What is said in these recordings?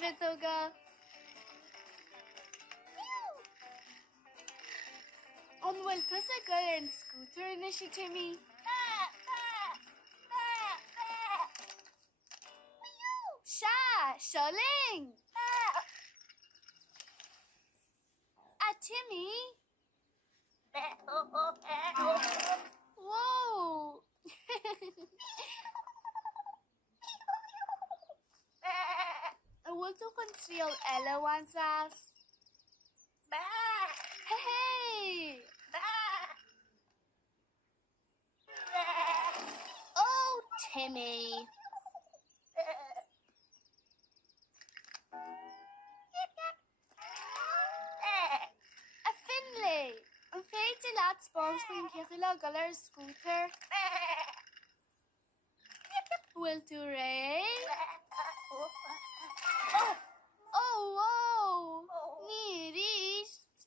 Vitoga. On will tusa girl and scooter initiative. Sha, Sholing. A Timmy. Whoa. I want to conceal Ella wants us. Hey. Oh, Timmy. A Finley. An féidir leat spáns faoin ceithre galar scooter. Bhfuil tú ré? Oh, ní ríist.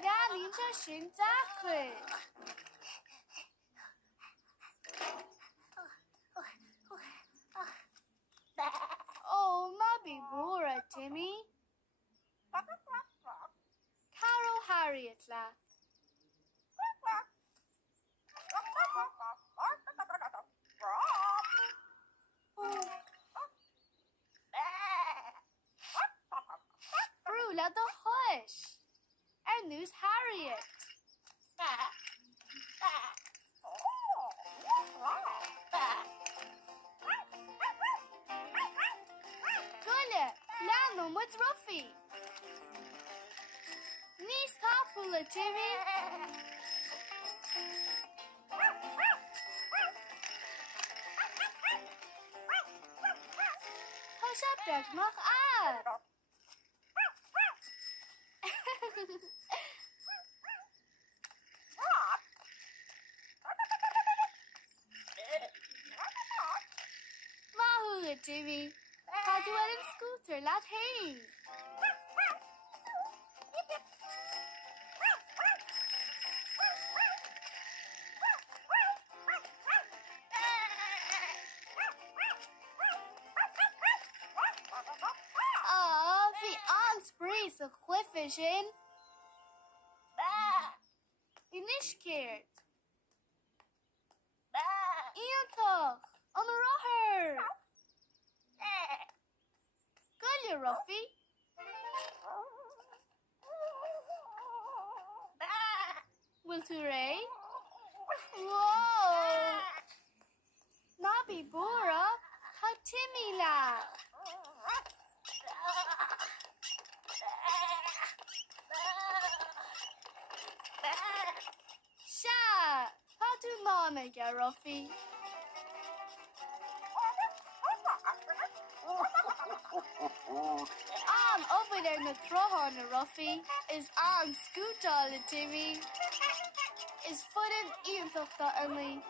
Gá líonn sé sin deacair. Oh, má bí búra, Timmy. Carol Harriet leat. Brúla do huis. Nús Harriet. Gule, leanú muid Ruffy. Níos tápula, Timmy. Tá sé beagach ad. Mahula, Timmy. Tá tú ar an scooter leat hain. Bhí an sprís a chuife sin. Inis céirt. Íontach, an rothair. Gullia, Ruffy. Bhfuil tú ré? Whoa! Ná bí búra, tá Timmy leat. Sha, tá tú mánaige, Ruffy. An over there na trothar na Ruffy is an scootal na Timmy. Is fudin íontachta armlí.